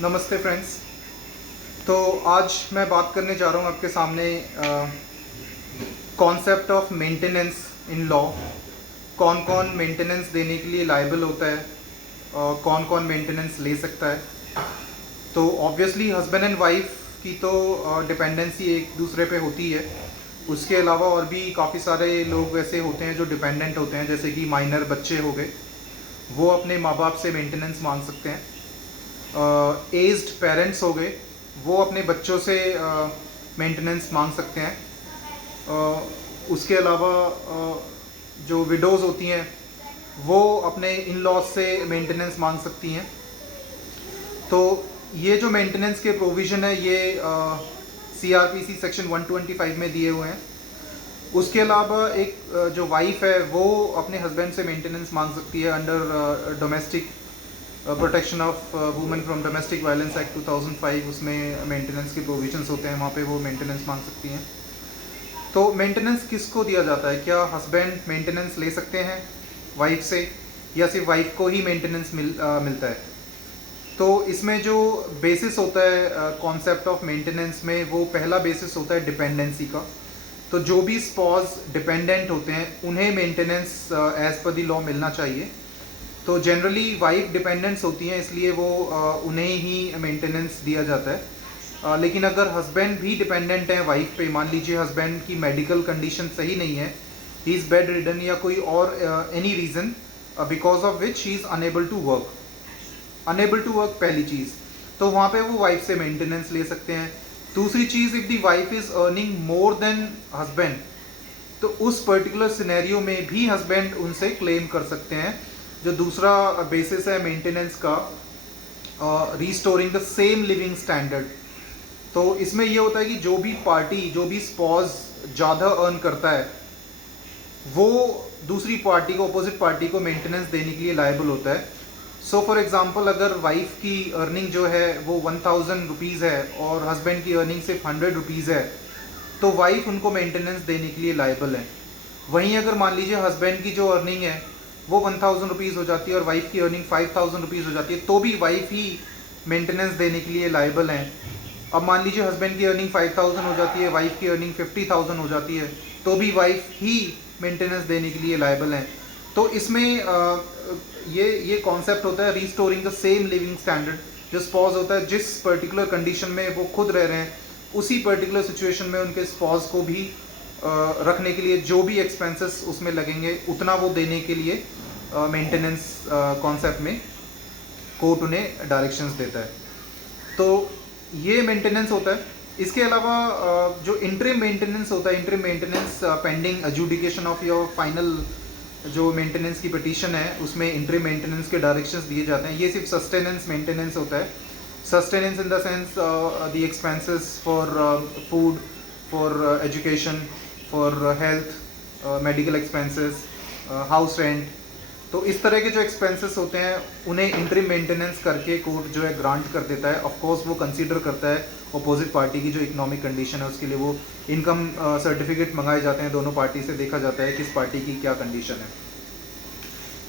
नमस्ते फ्रेंड्स। तो आज मैं बात करने जा रहा हूँ आपके सामने concept of maintenance in law. कौन कौन मेंटेनेंस देने के लिए लायबल होता है, कौन कौन मेंटेनेंस ले सकता है। तो ऑब्वियसली हस्बैंड एंड वाइफ की तो डिपेंडेंसी एक दूसरे पे होती है। उसके अलावा और भी काफ़ी सारे लोग वैसे होते हैं जो डिपेंडेंट होते हैं, जैसे कि माइनर बच्चे हो गए, वो अपने माँ बाप से मेंटेनेंस मांग सकते हैं। एज्ड पेरेंट्स हो गए, वो अपने बच्चों से मेंटेनेंस मांग सकते हैं। उसके अलावा जो विडोज़ होती हैं वो अपने इन लॉज से मेंटेनेंस मांग सकती हैं। तो ये जो मेंटेनेंस के प्रोविज़न है ये CRPC सेक्शन 125 में दिए हुए हैं। उसके अलावा एक जो वाइफ है वो अपने हस्बैंड से मेंटेनेंस मांग सकती है under domestic protection of women from domestic violence act 2005। उसमें मेंटेनेंस के प्रोविजंस होते हैं, वहाँ पे वो मेंटेनेंस मांग सकती हैं। तो मेंटेनेंस किसको दिया जाता है? क्या हस्बैंड मेंटेनेंस ले सकते हैं वाइफ से, या सिर्फ वाइफ को ही मेंटेनेंस मिलता है? तो इसमें जो बेसिस होता है कॉन्सेप्ट ऑफ मेंटेनेंस में, वो पहला बेसिस होता है डिपेंडेंसी का। तो जो भी स्पॉज डिपेंडेंट होते हैं उन्हें maintenance as per the law मिलना चाहिए। तो जनरली वाइफ डिपेंडेंट्स होती हैं, इसलिए वो उन्हें ही मेंटेनेंस दिया जाता है। लेकिन अगर हस्बैंड भी डिपेंडेंट हैं वाइफ पे, मान लीजिए हस्बैंड की मेडिकल कंडीशन सही नहीं है, ही इज़ बेड रिडन या कोई और any reason because of which he is unable to work, पहली चीज़, तो वहाँ पे वो वाइफ से मेंटेनेंस ले सकते हैं। दूसरी चीज़, if the wife is earning more than husband, तो उस पर्टिकुलर सिनेरियो में भी हस्बैंड उनसे क्लेम कर सकते हैं। जो दूसरा बेसिस है मेंटेनेंस का, restoring the same living standard. तो इसमें ये होता है कि जो भी पार्टी, जो भी स्पॉज ज़्यादा अर्न करता है, वो दूसरी पार्टी को, अपोजिट पार्टी को मेंटेनेंस देने के लिए लायबल होता है। सो फॉर एग्जांपल, अगर वाइफ की अर्निंग जो है वो 1000 रुपीज़ है और हस्बैंड की अर्निंग सिर्फ 100 रुपीज़ है, तो वाइफ उनको मेंटेनेंस देने के लिए लायबल है। वहीं अगर मान लीजिए हस्बैंड की जो अर्निंग है वो 1000 रुपीज़ हो जाती है और वाइफ की अर्निंग 5000 रुपीज़ हो जाती है, तो भी वाइफ ही मेंटेनेंस देने के लिए लायबल हैं। अब मान लीजिए हस्बैंड की अर्निंग 5000 हो जाती है, वाइफ की अर्निंग 50000 हो जाती है, तो भी वाइफ ही मेंटेनेंस देने के लिए लायबल हैं। तो इसमें ये कॉन्सेप्ट होता है restoring the same living standard. जो स्पॉज होता है, जिस पर्टिकुलर कंडीशन में वो खुद रह रहे हैं, उसी पर्टिकुलर सिचुएशन में उनके स्पॉज को भी रखने के लिए जो भी एक्सपेंसेस उसमें लगेंगे उतना वो देने के लिए मेंटेनेंस कॉन्सेप्ट में कोर्ट उन्हें डायरेक्शंस देता है। तो ये मेंटेनेंस होता है। इसके अलावा जो इंटरिम मेंटेनेंस होता है, interim maintenance pending adjudication of your final जो मेंटेनेंस की पिटीशन है, उसमें इंटरिम मेंटेनेंस के डायरेक्शंस दिए जाते हैं। ये सिर्फ सस्टेनेंस मेंटेनेंस होता है। Sustenance in the sense the expenses for food, for education, for health, medical expenses, house rent. तो इस तरह के जो एक्सपेंसेस होते हैं उन्हें इंटरिम मेंटेनेंस करके कोर्ट जो है ग्रांट कर देता है। ऑफ कोर्स वो कंसीडर करता है अपोजिट पार्टी की जो इकोनॉमिक कंडीशन है, उसके लिए वो इनकम सर्टिफिकेट मंगाए जाते हैं, दोनों पार्टी से देखा जाता है किस पार्टी की क्या कंडीशन है।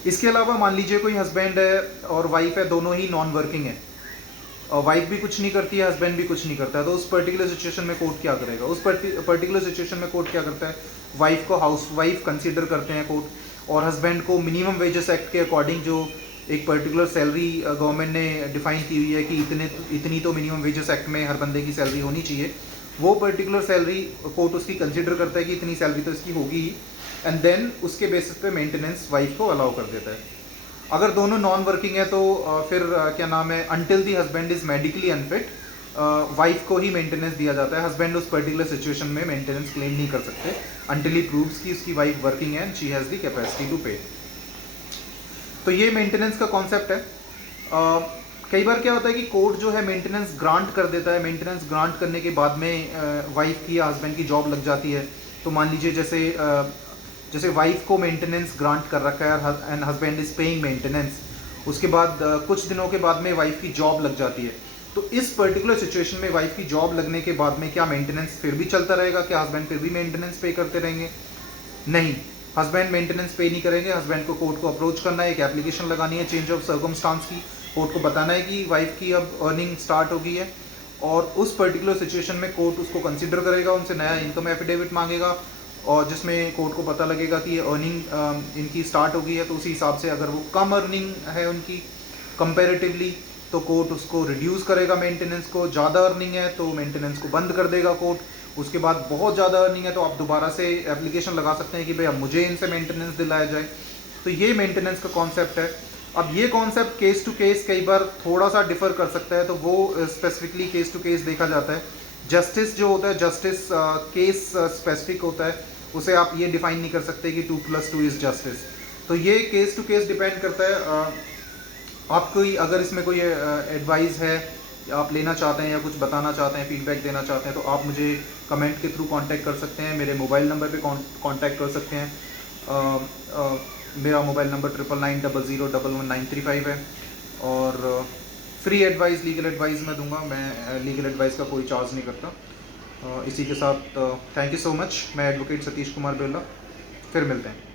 इसके अलावा मान लीजिए कोई हस्बैंड है और वाइफ है, दोनों ही नॉन वर्किंग है, और वाइफ भी कुछ नहीं करती है, हस्बैंड भी कुछ नहीं करता है, तो उस पर्टिकुलर सिचुएशन में कोर्ट क्या करेगा? उस पर्टिकुलर सिचुएशन में कोर्ट क्या करता है? वाइफ को हाउस वाइफ कंसीडर करते हैं कोर्ट, और हस्बैंड को मिनिमम वेजेस एक्ट के अकॉर्डिंग जो एक पर्टिकुलर सैलरी गवर्नमेंट ने डिफाइन की हुई है कि इतनी तो मिनिमम वेजेस एक्ट में हर बंदे की सैलरी होनी चाहिए, वो पर्टिकुलर सैलरी कोर्ट उसकी कंसीडर करता है कि इतनी सैलरी तो इसकी होगी ही, एंड देन उसके बेसिस पे मेंटेनेंस वाइफ को अलाउ कर देता है। अगर दोनों नॉन वर्किंग है तो फिर क्या नाम है, until the husband is medically unfit, wife को ही मेंटेनेंस दिया जाता है। हस्बैंड उस पर्टिकुलर सिचुएशन में मेंटेनेंस क्लेम नहीं कर सकते अनटिल ही प्रूव्स कि उसकी वाइफ वर्किंग है and she has the capacity to pay. तो ये मेंटेनेंस का कॉन्सेप्ट है। कई बार क्या होता है कि कोर्ट जो है मेंटेनेंस ग्रांट कर देता है। मेंटेनेंस ग्रांट करने के बाद में वाइफ की या हस्बैंड की जॉब लग जाती है। तो मान लीजिए जैसे वाइफ को मेंटेनेंस ग्रांट कर रखा है and husband is paying maintenance, उसके बाद कुछ दिनों के बाद में वाइफ की जॉब लग जाती है। तो इस पर्टिकुलर सिचुएशन में वाइफ की जॉब लगने के बाद में क्या मेंटेनेंस फिर भी चलता रहेगा? क्या हस्बैंड फिर भी मेंटेनेंस पे करते रहेंगे? नहीं, हस्बैंड मेंटेनेंस पे नहीं करेंगे। हस्बैंड को कोर्ट को अप्रोच करना है, एक एप्लीकेशन लगानी है चेंज ऑफ सर्कमस्टांस की, कोर्ट को बताना है कि वाइफ की अब अर्निंग स्टार्ट हो गई है, और उस पर्टिकुलर सिचुएशन में कोर्ट उसको कंसिडर करेगा, उनसे नया इनकम एफिडेविट मांगेगा, और जिसमें कोर्ट को पता लगेगा कि ये अर्निंग इनकी स्टार्ट हो गई है, तो उसी हिसाब से अगर वो कम अर्निंग है उनकी कंपैरेटिवली, तो कोर्ट उसको रिड्यूस करेगा मेंटेनेंस को। ज़्यादा अर्निंग है तो मेंटेनेंस को बंद कर देगा कोर्ट। उसके बाद बहुत ज़्यादा अर्निंग है तो आप दोबारा से एप्लीकेशन लगा सकते हैं कि भाई अब मुझे इनसे मेंटेनेंस दिलाया जाए। तो ये मेंटेनेंस का कॉन्सेप्ट है। अब ये कॉन्सेप्ट केस टू केस कई बार थोड़ा सा डिफर कर सकता है, तो वो स्पेसिफिकली केस टू केस देखा जाता है। जस्टिस जो होता है, जस्टिस केस स्पेसिफिक होता है, उसे आप ये डिफाइन नहीं कर सकते कि 2+2 इज़ जस्टिस। तो ये केस टू केस डिपेंड करता है। आप कोई अगर इसमें कोई एडवाइस है आप लेना चाहते हैं या कुछ बताना चाहते हैं, फीडबैक देना चाहते हैं, तो आप मुझे कमेंट के थ्रू कांटेक्ट कर सकते हैं। मेरे मोबाइल नंबर पे कांटेक्ट कर सकते हैं। मेरा मोबाइल नंबर 9990011935 है, और फ्री एडवाइस, लीगल एडवाइस मैं दूंगा। मैं लीगल एडवाइस का कोई चार्ज नहीं करता। इसी के साथ थैंक यू सो मच। मैं एडवोकेट सतीश कुमार बिरला, फिर मिलते हैं।